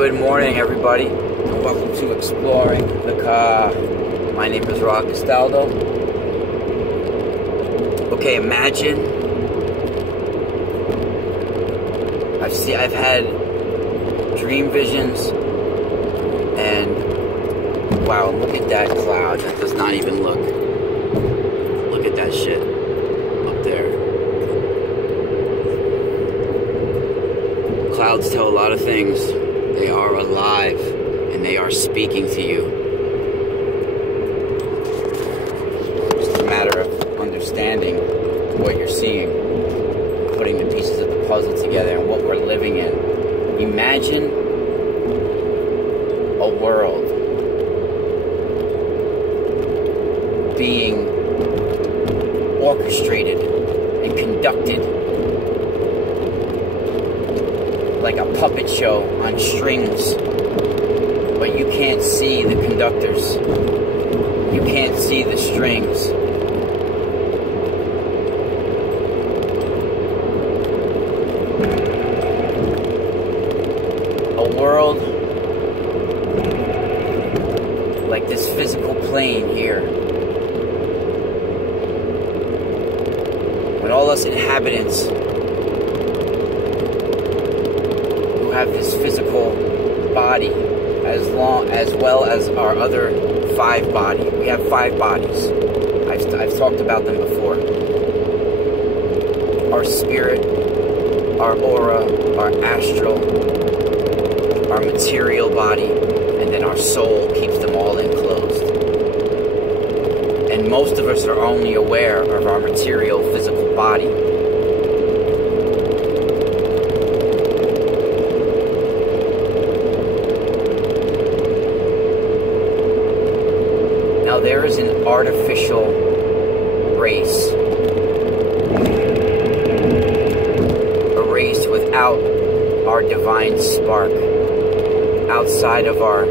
Good morning, everybody, and welcome to Exploring the Car. My name is Rob Castaldo. Okay, imagine I've had dream visions, and wow, look at that cloud. That does not even look. Look at that shit up there. Clouds tell a lot of things. They are alive, and they are speaking to you. It's just a matter of understanding what you're seeing, putting the pieces of the puzzle together, and what we're living in. Imagine a world being orchestrated and conducted like a puppet show on strings, but you can't see the conductors. You can't see the strings. A world like this physical plane here, when all us inhabitants have this physical body as well as our other 5 bodies. We have 5 bodies. I've talked about them before. Our spirit, our aura, our astral, our material body, and then our soul keeps them all enclosed. And most of us are only aware of our material physical body. There is an artificial race, a race without our divine spark, outside of our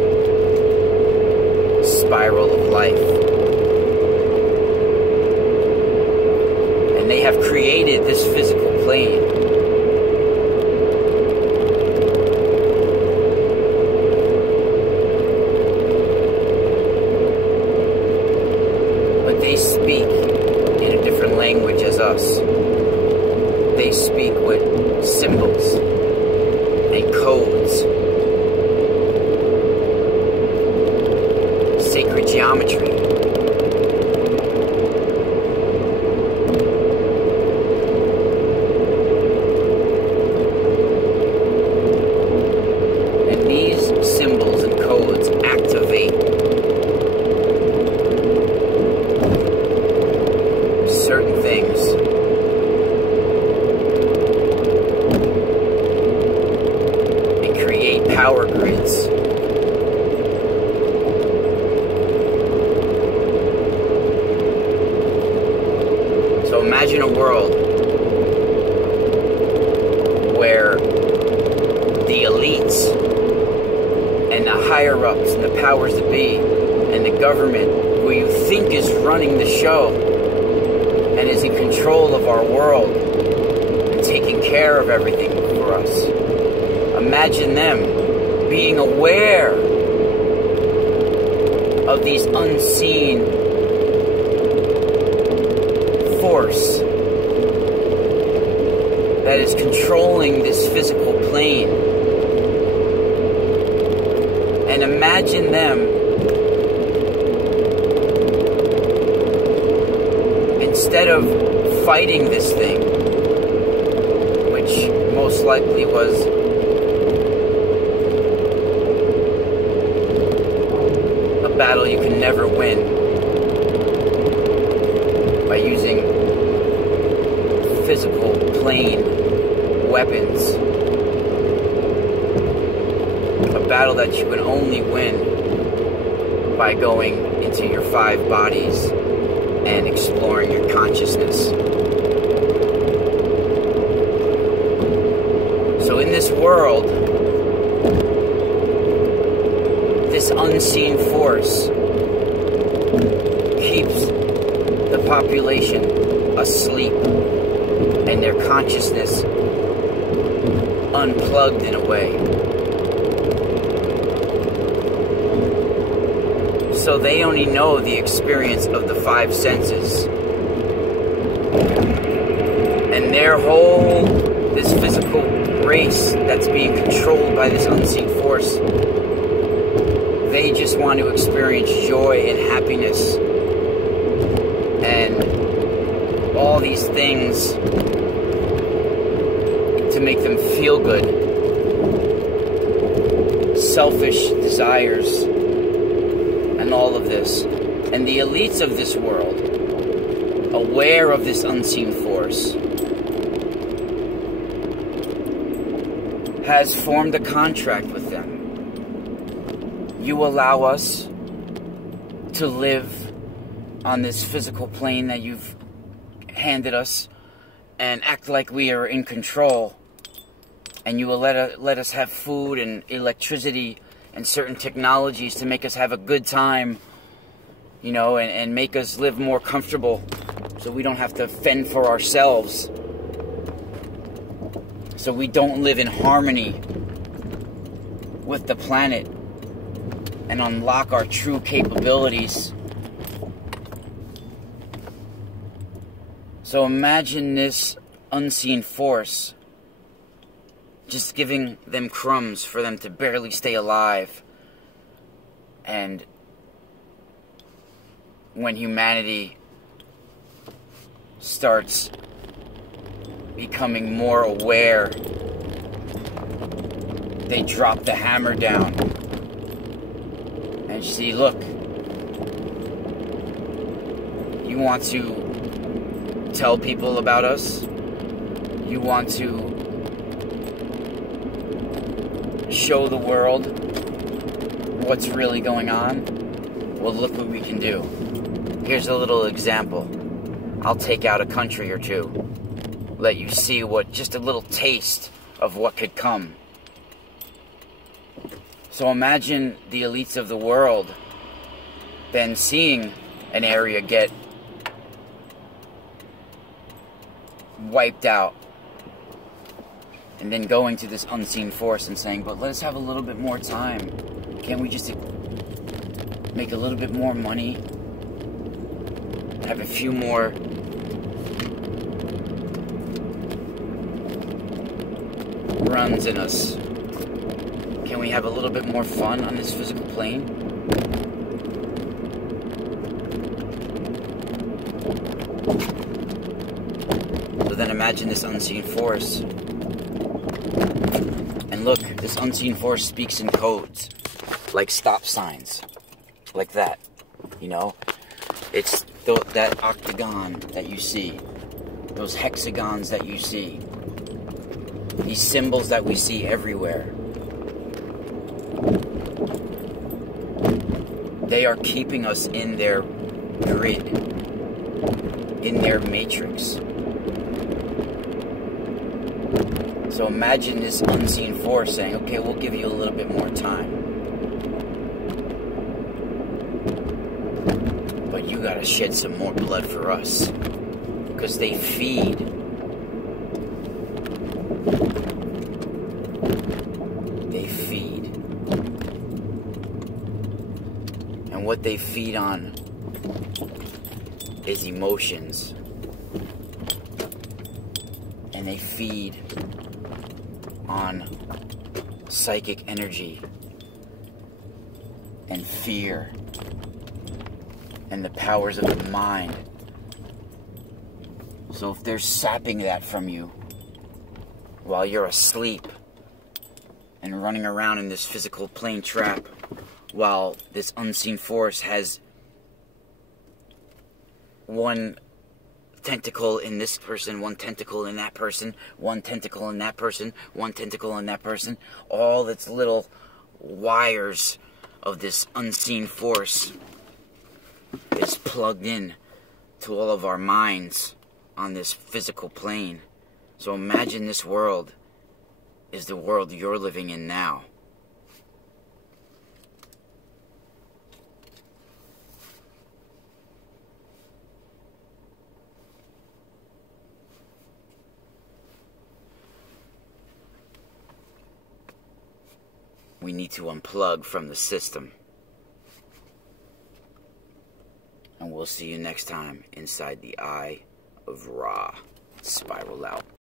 spiral of life. And they have created this physical plane. They speak in a different language as us. They speak with symbols and codes, sacred geometry. And these symbols and codes activate certain things. And create power grids. So imagine a world where the elites and the higher-ups and the powers that be and the government, who you think is running the show and is in control of our world and taking care of everything for us. Imagine them being aware of these unseen force that is controlling this physical plane. And imagine them instead of fighting this thing, which most likely was a battle you can never win by using physical plane weapons, a battle that you can only win by going into your 5 bodies and exploring your consciousness. So in this world, this unseen force keeps the population asleep and their consciousness unplugged in a way. So they only know the experience of the five senses. And their whole, this physical race that's being controlled by this unseen force, they just want to experience joy and happiness and all these things to make them feel good. Selfish desires and all of this. And the elites of this world, aware of this unseen force, has formed a contract with them. You allow us to live on this physical plane that you've handed us and act like we are in control, and you will let us have food and electricity and certain technologies to make us have a good time, you know, and make us live more comfortable so we don't have to fend for ourselves, so we don't live in harmony with the planet and unlock our true capabilities. So imagine this unseen force just giving them crumbs for them to barely stay alive. And when humanity starts becoming more aware, they drop the hammer down. And see, look, you want to tell people about us? You want to show the world what's really going on? Well, look what we can do. Here's a little example. I'll take out a country or two, let you see what, just a little taste of what could come. So imagine the elites of the world then seeing an area get wiped out, and then going to this unseen force and saying, but let us have a little bit more time. Can't we just make a little bit more money? Have a few more runs in us? Can we have a little bit more fun on this physical plane? So then imagine this unseen force. And look, this unseen force speaks in codes, like stop signs, like that, you know? It's that octagon that you see, those hexagons that you see, these symbols that we see everywhere. They are keeping us in their grid, in their matrix. So imagine this unseen force saying, okay, we'll give you a little bit more time, but you gotta shed some more blood for us, because they feed. They feed. And what they feed on is emotions. And they feed on psychic energy and fear and the powers of the mind. So if they're sapping that from you while you're asleep and running around in this physical plane trap, while this unseen force has one tentacle in this person, one tentacle in that person, one tentacle in that person, one tentacle in that person, all its little wires of this unseen force is plugged in to all of our minds on this physical plane. So imagine this world is the world you're living in now. We need to unplug from the system. we'll see you next time inside the Eye of Ra. Spiral out.